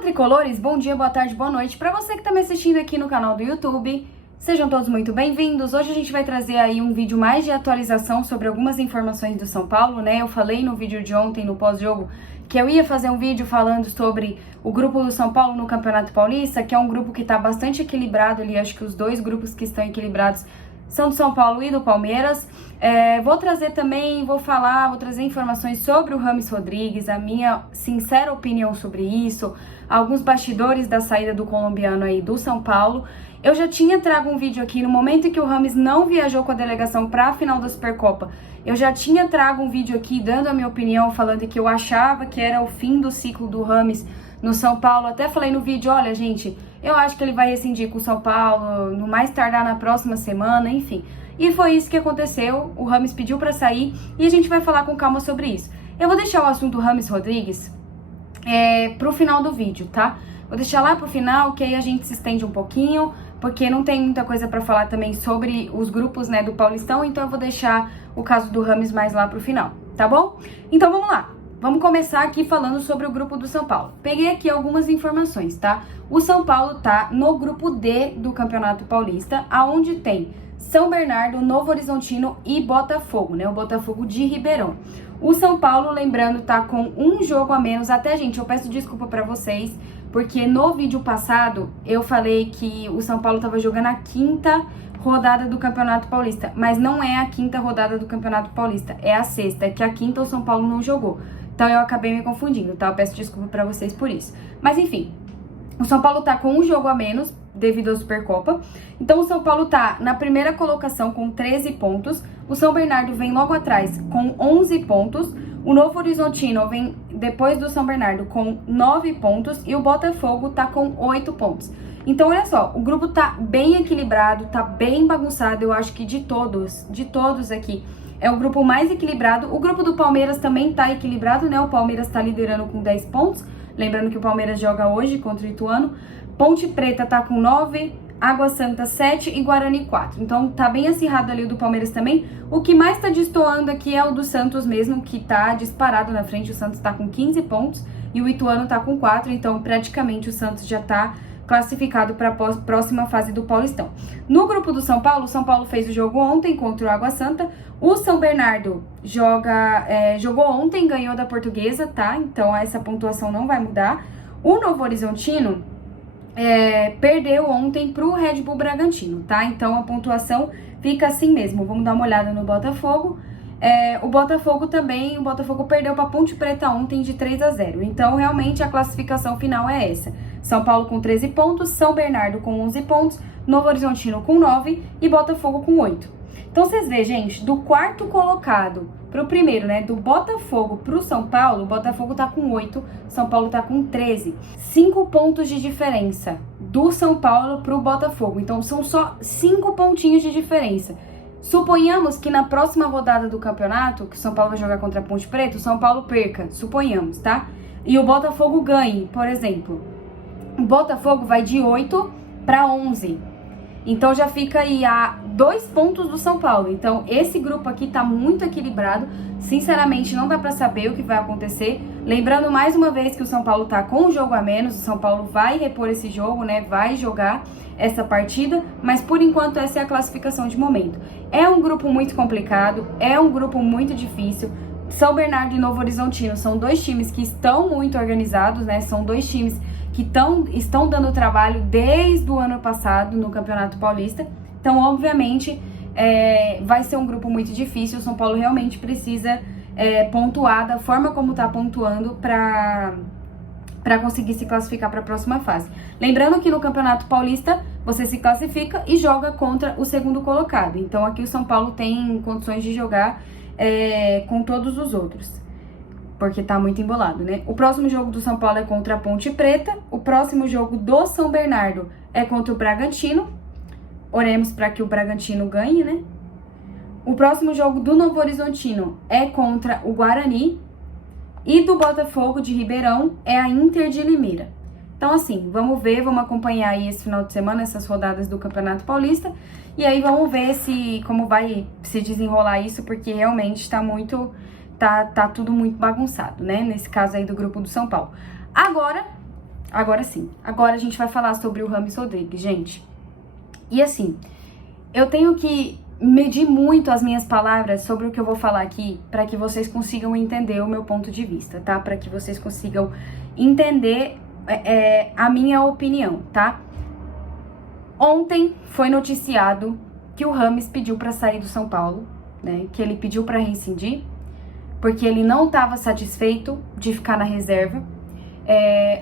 Fala, tricolores! Bom dia, boa tarde, boa noite. Para você que tá me assistindo aqui no canal do YouTube, sejam todos muito bem-vindos. Hoje a gente vai trazer aí um vídeo mais de atualização sobre algumas informações do São Paulo, né? Eu falei no vídeo de ontem, no pós-jogo, que eu ia fazer um vídeo falando sobre o grupo do São Paulo no Campeonato Paulista, que é um grupo que tá bastante equilibrado ali. Acho que os dois grupos que estão equilibrados são do São Paulo e do Palmeiras. Vou trazer também, vou trazer informações sobre o Rames Rodrigues, a minha sincera opinião sobre isso, alguns bastidores da saída do colombiano aí do São Paulo. Eu já tinha trago um vídeo aqui no momento em que o Rames não viajou com a delegação para a final da Supercopa. Eu já tinha trago um vídeo aqui dando a minha opinião, falando que eu achava que era o fim do ciclo do Rames no São Paulo. Até falei no vídeo, olha gente, eu acho que ele vai rescindir com o São Paulo, no mais tardar na próxima semana, enfim. E foi isso que aconteceu, o Rames pediu para sair e a gente vai falar com calma sobre isso. Eu vou deixar o assunto Rames Rodrigues pro final do vídeo, tá? Vou deixar lá pro final, que aí a gente se estende um pouquinho, porque não tem muita coisa para falar também sobre os grupos, né, do Paulistão, então eu vou deixar o caso do Rames mais lá pro final, tá bom? Então vamos lá. Vamos começar aqui falando sobre o grupo do São Paulo. Peguei aqui algumas informações, tá? O São Paulo tá no grupo D do Campeonato Paulista, aonde tem São Bernardo, Novo Horizontino e Botafogo, né? O Botafogo de Ribeirão. O São Paulo, lembrando, tá com um jogo a menos. Até, gente, eu peço desculpa pra vocês, porque no vídeo passado eu falei que o São Paulo tava jogando a quinta rodada do Campeonato Paulista, mas não é a quinta rodada do Campeonato Paulista, é a sexta, é que a quinta o São Paulo não jogou. Então eu acabei me confundindo, tá? Eu peço desculpa pra vocês por isso. Mas enfim, o São Paulo tá com um jogo a menos devido à Supercopa. Então o São Paulo tá na primeira colocação com 13 pontos. O São Bernardo vem logo atrás com 11 pontos. O Novo Horizontino vem depois do São Bernardo com 9 pontos. E o Botafogo tá com 8 pontos. Então olha só, o grupo tá bem equilibrado, tá bem bagunçado. Eu acho que de todos aqui, é o grupo mais equilibrado. O grupo do Palmeiras também tá equilibrado, né? O Palmeiras tá liderando com 10 pontos. Lembrando que o Palmeiras joga hoje contra o Ituano. Ponte Preta tá com 9, Água Santa 7 e Guarani 4. Então tá bem acirrado ali o do Palmeiras também. O que mais tá destoando aqui é o do Santos mesmo, que tá disparado na frente. O Santos tá com 15 pontos e o Ituano tá com 4. Então praticamente o Santos já tá classificado para a próxima fase do Paulistão. No grupo do São Paulo, o São Paulo fez o jogo ontem contra o Água Santa. O São Bernardo jogou ontem, ganhou da Portuguesa, tá? Então essa pontuação não vai mudar. O Novo Horizontino perdeu ontem pro Red Bull Bragantino, tá? Então a pontuação fica assim mesmo. Vamos dar uma olhada no Botafogo. O Botafogo perdeu para Ponte Preta ontem de 3-0. Então, realmente, a classificação final é essa. São Paulo com 13 pontos, São Bernardo com 11 pontos, Novo Horizontino com 9 e Botafogo com 8. Então, vocês veem, gente, do quarto colocado pro primeiro, né, do Botafogo pro São Paulo, o Botafogo tá com 8, São Paulo tá com 13. 5 pontos de diferença do São Paulo pro Botafogo. Então, são só 5 pontinhos de diferença. Suponhamos que na próxima rodada do campeonato, que o São Paulo vai jogar contra a Ponte Preta, o São Paulo perca, suponhamos, tá? E o Botafogo ganhe, por exemplo. O Botafogo vai de 8 para 11. Então já fica aí a 2 pontos do São Paulo. Então esse grupo aqui tá muito equilibrado. Sinceramente, não dá para saber o que vai acontecer. Lembrando mais uma vez que o São Paulo tá com um jogo a menos. O São Paulo vai repor esse jogo, né? Vai jogar essa partida, mas por enquanto essa é a classificação de momento. É um grupo muito complicado, é um grupo muito difícil. São Bernardo e Novo Horizontino são dois times que estão muito organizados, né? São dois times que estão dando trabalho desde o ano passado no Campeonato Paulista. Então, obviamente, vai ser um grupo muito difícil. O São Paulo realmente precisa pontuar da forma como está pontuando para conseguir se classificar para a próxima fase. Lembrando que no Campeonato Paulista você se classifica e joga contra o segundo colocado. Então aqui o São Paulo tem condições de jogar com todos os outros, porque tá muito embolado, né? O próximo jogo do São Paulo é contra a Ponte Preta. O próximo jogo do São Bernardo é contra o Bragantino. Oremos para que o Bragantino ganhe, né? O próximo jogo do Novo Horizontino é contra o Guarani. E do Botafogo de Ribeirão é a Inter de Limeira. Então, assim, vamos vamos acompanhar aí esse final de semana, essas rodadas do Campeonato Paulista. E aí vamos ver como vai se desenrolar isso, porque realmente tá tudo muito bagunçado, né? Nesse caso aí do grupo do São Paulo. Agora, Agora sim, agora a gente vai falar sobre o Rames Rodrigues, gente. E assim, eu tenho que medir muito as minhas palavras sobre o que eu vou falar aqui para que vocês consigam entender o meu ponto de vista, tá? Para que vocês consigam entender a minha opinião, tá? Ontem foi noticiado que o Rames pediu para sair do São Paulo, né? Que ele pediu para rescindir, porque ele não estava satisfeito de ficar na reserva.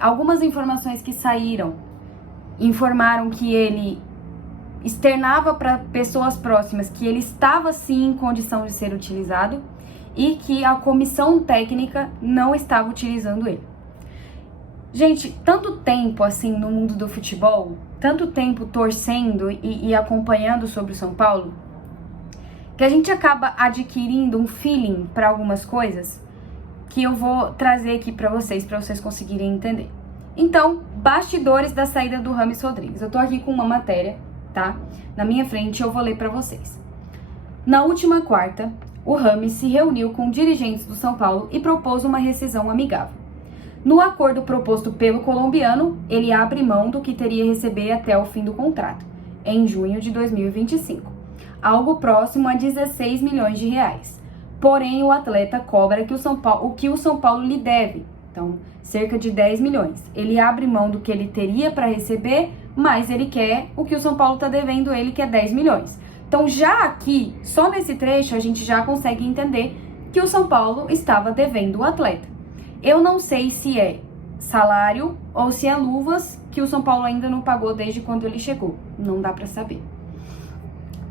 Algumas informações que saíram informaram que ele externava para pessoas próximas que ele estava sim em condição de ser utilizado e que a comissão técnica não estava utilizando ele. Gente, tanto tempo assim no mundo do futebol, tanto tempo torcendo e acompanhando sobre o São Paulo, que a gente acaba adquirindo um feeling para algumas coisas que eu vou trazer aqui para vocês conseguirem entender. Então, bastidores da saída do Rames Rodrigues. Eu tô aqui com uma matéria, tá? Na minha frente, eu vou ler para vocês. Na última quarta, o Rames se reuniu com dirigentes do São Paulo e propôs uma rescisão amigável. No acordo proposto pelo colombiano, ele abre mão do que teria a receber até o fim do contrato, em junho de 2025, algo próximo a 16 milhões de reais. Porém, o atleta cobra o que o São Paulo lhe deve, então, cerca de 10 milhões. Ele abre mão do que ele teria para receber, mas ele quer o que o São Paulo está devendo ele, que é 10 milhões. Então, já aqui, só nesse trecho, a gente já consegue entender que o São Paulo estava devendo o atleta. Eu não sei se é salário ou se é luvas que o São Paulo ainda não pagou desde quando ele chegou. Não dá para saber.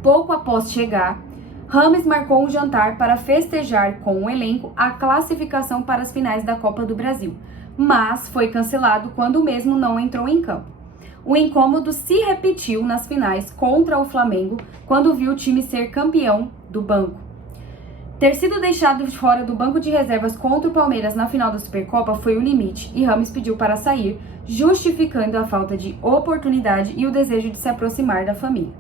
Pouco após chegar, Rames marcou um jantar para festejar com o elenco a classificação para as finais da Copa do Brasil, mas foi cancelado quando o mesmo não entrou em campo. O incômodo se repetiu nas finais contra o Flamengo, quando viu o time ser campeão do banco. Ter sido deixado fora do banco de reservas contra o Palmeiras na final da Supercopa foi o limite, e Rames pediu para sair, justificando a falta de oportunidade e o desejo de se aproximar da família.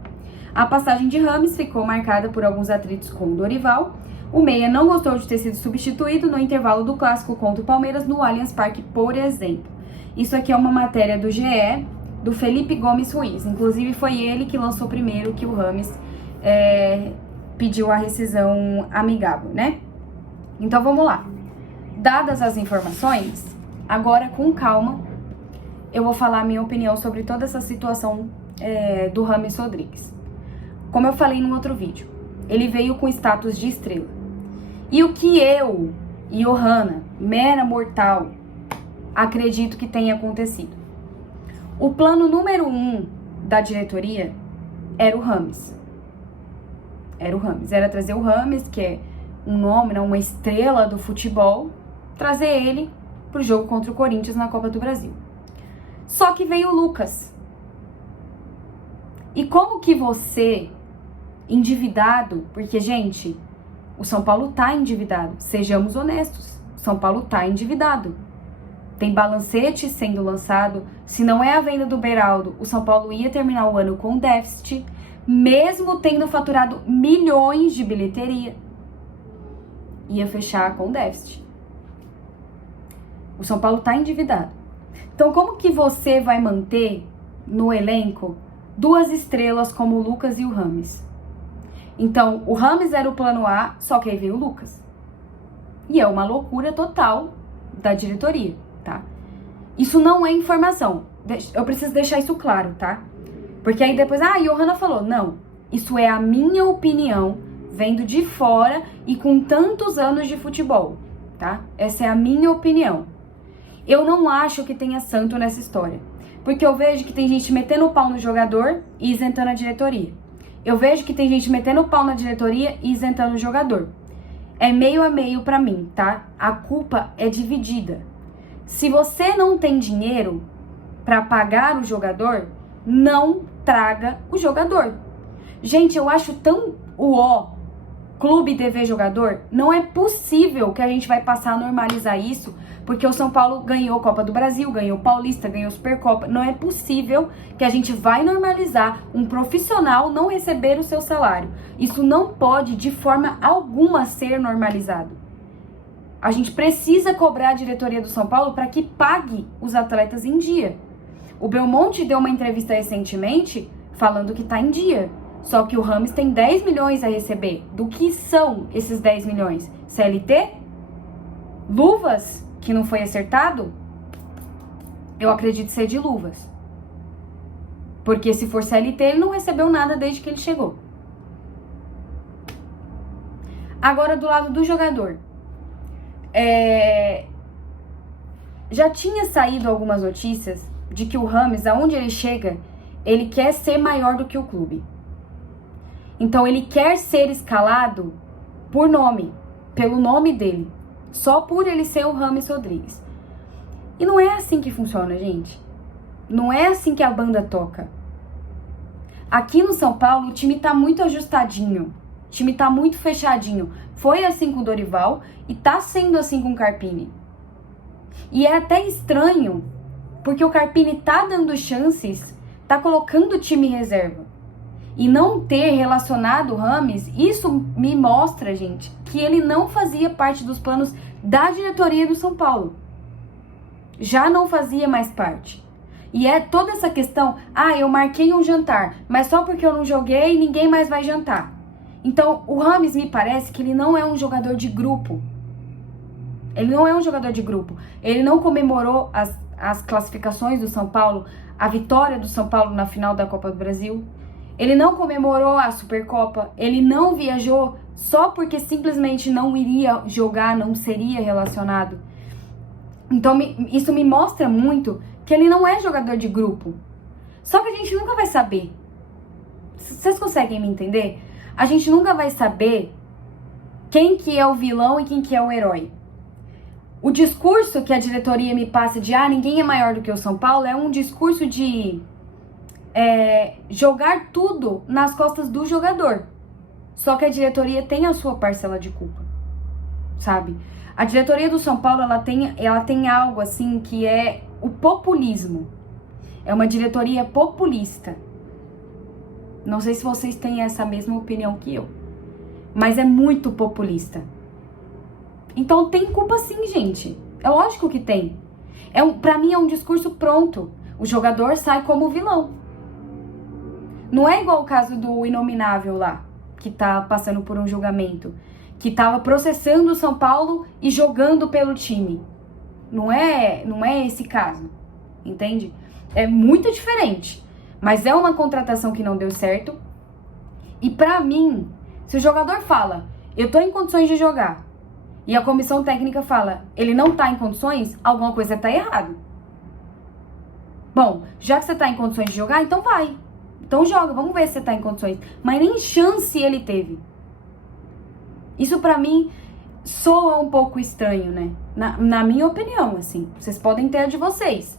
A passagem de Rames ficou marcada por alguns atritos com Dorival. O meia não gostou de ter sido substituído no intervalo do clássico contra o Palmeiras no Allianz Parque, por exemplo. Isso aqui é uma matéria do GE, do Felipe Gomes Ruiz. Inclusive, foi ele que lançou primeiro que o Rames pediu a rescisão amigável, né? Então, vamos lá. Dadas as informações, agora com calma, eu vou falar a minha opinião sobre toda essa situação do Rames Rodrigues. Como eu falei no outro vídeo, ele veio com status de estrela. E o que eu, Johanna, mera mortal, acredito que tenha acontecido? O plano número 1 da diretoria era o Rames. Era trazer o Rames, que é um nome, uma estrela do futebol, trazer ele pro jogo contra o Corinthians na Copa do Brasil. Só que veio o Lucas. E como que você, endividado, porque, gente, o São Paulo tá endividado, sejamos honestos, o São Paulo tá endividado. Tem balancete sendo lançado, se não é a venda do Beraldo, o São Paulo ia terminar o ano com déficit, mesmo tendo faturado milhões de bilheteria, ia fechar com déficit. O São Paulo tá endividado. Então, como que você vai manter no elenco 2 estrelas como o Lucas e o Rames? Então, o Rames era o plano A, só que aí veio o Lucas. E é uma loucura total da diretoria, tá? Isso não é informação. Eu preciso deixar isso claro, tá? Porque aí depois, a Johanna falou. Não, isso é a minha opinião, vendo de fora e com tantos anos de futebol, tá? Essa é a minha opinião. Eu não acho que tenha santo nessa história. Porque eu vejo que tem gente metendo o pau no jogador e isentando a diretoria. Eu vejo que tem gente metendo o pau na diretoria e isentando o jogador. É meio a meio pra mim, tá? A culpa é dividida. Se você não tem dinheiro pra pagar o jogador, não traga o jogador. Gente, eu acho tão clube dever jogador. Não é possível que a gente vai passar a normalizar isso, porque o São Paulo ganhou Copa do Brasil, ganhou Paulista, ganhou Supercopa. Não é possível que a gente vai normalizar um profissional não receber o seu salário. Isso não pode, de forma alguma, ser normalizado. A gente precisa cobrar a diretoria do São Paulo para que pague os atletas em dia. O Belmonte deu uma entrevista recentemente falando que tá em dia. Só que o Rames tem 10 milhões a receber. Do que são esses 10 milhões? CLT? Luvas que não foi acertado? Eu acredito ser de luvas. Porque se for CLT, ele não recebeu nada desde que ele chegou. Agora, do lado do jogador. Já tinha saído algumas notícias de que o Rames, aonde ele chega, ele quer ser maior do que o clube. Então, ele quer ser escalado por nome, pelo nome dele. Só por ele ser o Rames Rodrigues. E não é assim que funciona, gente. Não é assim que a banda toca. Aqui no São Paulo, o time tá muito ajustadinho. O time tá muito fechadinho. Foi assim com o Dorival e tá sendo assim com o Carpini. E é até estranho, porque o Carpini tá dando chances, tá colocando o time em reserva. E não ter relacionado o Rames, isso me mostra, gente, que ele não fazia parte dos planos da diretoria do São Paulo. Já não fazia mais parte. E é toda essa questão, eu marquei um jantar, mas só porque eu não joguei, ninguém mais vai jantar. Então, o Rames me parece que ele não é um jogador de grupo. Ele não é um jogador de grupo. Ele não comemorou as classificações do São Paulo, a vitória do São Paulo na final da Copa do Brasil. Ele não comemorou a Supercopa. Ele não viajou só porque simplesmente não iria jogar, não seria relacionado. Então, isso me mostra muito que ele não é jogador de grupo. Só que a gente nunca vai saber. Vocês conseguem me entender? A gente nunca vai saber quem que é o vilão e quem que é o herói. O discurso que a diretoria me passa de ninguém é maior do que o São Paulo é um discurso de jogar tudo nas costas do jogador. Só que a diretoria tem a sua parcela de culpa, sabe? A diretoria do São Paulo, ela tem algo assim que é o populismo. É uma diretoria populista. Não sei se vocês têm essa mesma opinião que eu. Mas é muito populista. Então tem culpa sim, gente. É lógico que tem. Pra mim é um discurso pronto. O jogador sai como vilão. Não é igual o caso do Inominável lá, que tá passando por um julgamento. Que tava processando o São Paulo e jogando pelo time. Não é esse caso. Entende? É muito diferente. Mas é uma contratação que não deu certo. E pra mim, se o jogador fala, eu tô em condições de jogar, e a comissão técnica fala, ele não tá em condições, alguma coisa tá errado. Bom, já que você tá em condições de jogar, então vai. Então joga, vamos ver se você tá em condições. Mas nem chance ele teve. Isso pra mim soa um pouco estranho, né? Na minha opinião, assim. Vocês podem ter a de vocês.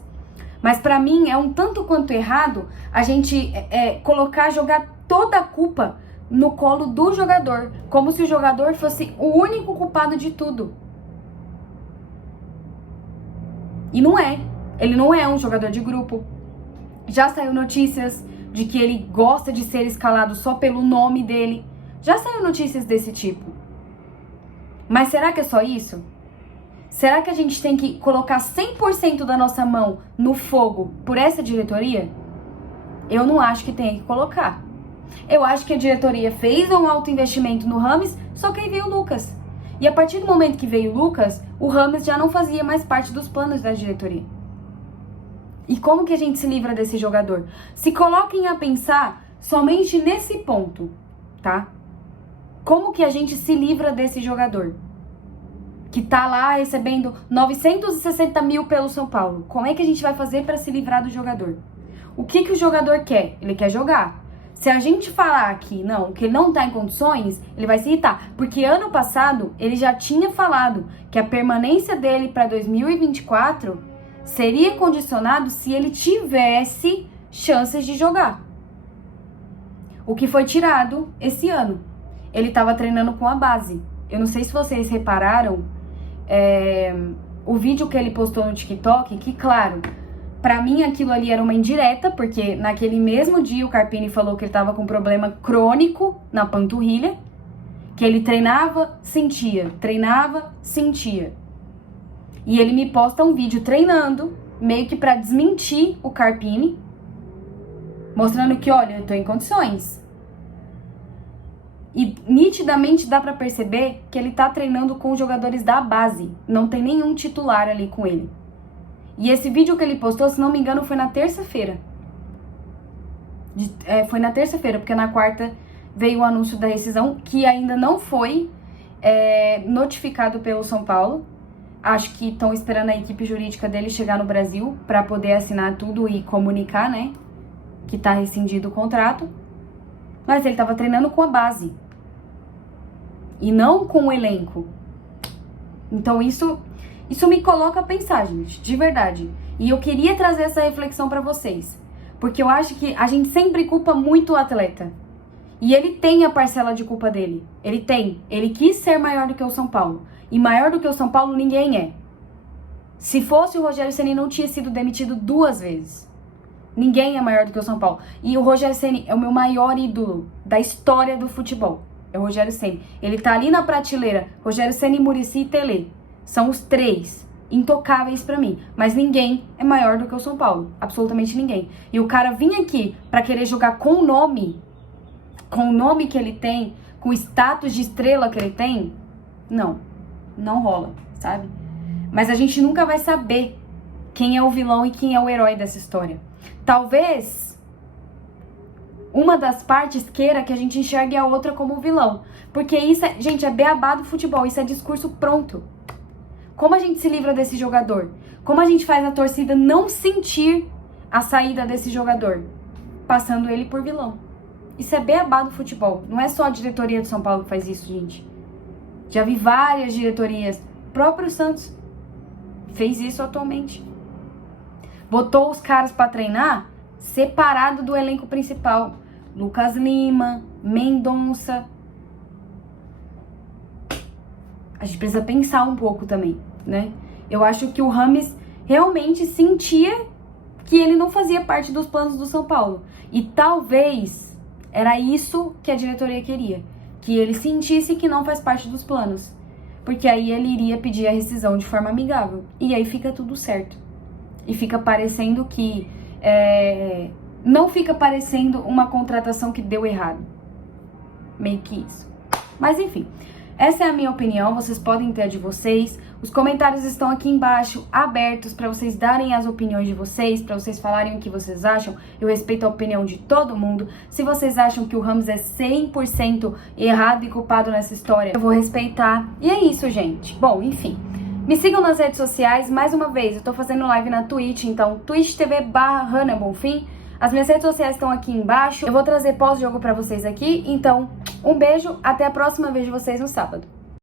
Mas pra mim é um tanto quanto errado a gente jogar toda a culpa no colo do jogador, como se o jogador fosse o único culpado de tudo. E não é. Ele não é um jogador de grupo. Já saiu notícias de que ele gosta de ser escalado só pelo nome dele. Já saiu notícias desse tipo. Mas será que é só isso? Será que a gente tem que colocar 100% da nossa mão no fogo por essa diretoria? Eu não acho que tenha que colocar. Eu acho que a diretoria fez um alto investimento no Rames, só que aí veio o Lucas. E a partir do momento que veio o Lucas, o Rames já não fazia mais parte dos planos da diretoria. E como que a gente se livra desse jogador? Se coloquem a pensar somente nesse ponto, tá? Como que a gente se livra desse jogador? Que tá lá recebendo 960 mil pelo São Paulo. Como é que a gente vai fazer para se livrar do jogador? O que o jogador quer? Ele quer jogar. Se a gente falar aqui, não, que ele não tá em condições, ele vai se irritar. Porque ano passado, ele já tinha falado que a permanência dele para 2024 seria condicionado se ele tivesse chances de jogar. O que foi tirado esse ano. Ele tava treinando com a base. Eu não sei se vocês repararam o vídeo que ele postou no TikTok, que claro, pra mim aquilo ali era uma indireta, porque naquele mesmo dia o Carpini falou que ele tava com um problema crônico na panturrilha, Que ele treinava, sentia. E ele me posta um vídeo treinando, meio que pra desmentir o Carpini, mostrando que, olha, eu tô em condições. E nitidamente dá pra perceber que ele tá treinando com os jogadores da base. Não tem nenhum titular ali com ele. E esse vídeo que ele postou, se não me engano, foi na terça-feira. Foi na terça-feira, porque na quarta veio o anúncio da rescisão, que ainda não foi notificado pelo São Paulo. Acho que estão esperando a equipe jurídica dele chegar no Brasil para poder assinar tudo e comunicar, né, que tá rescindido o contrato. Mas ele tava treinando com a base e não com o elenco. Então isso me coloca a pensar, gente, de verdade. E eu queria trazer essa reflexão para vocês, porque eu acho que a gente sempre culpa muito o atleta. E ele tem a parcela de culpa dele. Ele tem. Ele quis ser maior do que o São Paulo. E maior do que o São Paulo ninguém é. Se fosse o Rogério Ceni, não tinha sido demitido 2 vezes. Ninguém é maior do que o São Paulo. E o Rogério Ceni é o meu maior ídolo da história do futebol. É o Rogério Ceni. Ele tá ali na prateleira. Rogério Ceni, Muricy e Tele. São os 3 intocáveis pra mim. Mas ninguém é maior do que o São Paulo. Absolutamente ninguém. E o cara vinha aqui pra querer jogar com o nome que ele tem, com o status de estrela que ele tem, não rola, sabe? Mas a gente nunca vai saber quem é o vilão e quem é o herói dessa história. Talvez uma das partes queira que a gente enxergue a outra como vilão, porque isso, gente, é beabá do futebol, isso é discurso pronto. Como a gente se livra desse jogador? Como a gente faz a torcida não sentir a saída desse jogador? Passando ele por vilão. Isso é beabá do futebol. Não é só a diretoria do São Paulo que faz isso, gente. Já vi várias diretorias. O próprio Santos fez isso atualmente. Botou os caras pra treinar separado do elenco principal. Lucas Lima, Mendonça. A gente precisa pensar um pouco também, né? Eu acho que o Rames realmente sentia que ele não fazia parte dos planos do São Paulo. E talvez era isso que a diretoria queria, que ele sentisse que não faz parte dos planos, porque aí ele iria pedir a rescisão de forma amigável, e aí fica tudo certo, e fica parecendo que, não fica parecendo uma contratação que deu errado, meio que isso. Mas enfim, essa é a minha opinião, vocês podem ter a de vocês. Os comentários estão aqui embaixo, abertos, para vocês darem as opiniões de vocês, para vocês falarem o que vocês acham. Eu respeito a opinião de todo mundo. Se vocês acham que o Rames é 100% errado e culpado nessa história, eu vou respeitar. E é isso, gente. Bom, enfim. Me sigam nas redes sociais. Mais uma vez, eu tô fazendo live na Twitch, então twitch.tv/Hannah Bonfim. As minhas redes sociais estão aqui embaixo. Eu vou trazer pós-jogo pra vocês aqui. Então, um beijo. Até a próxima. Vejo vocês no sábado.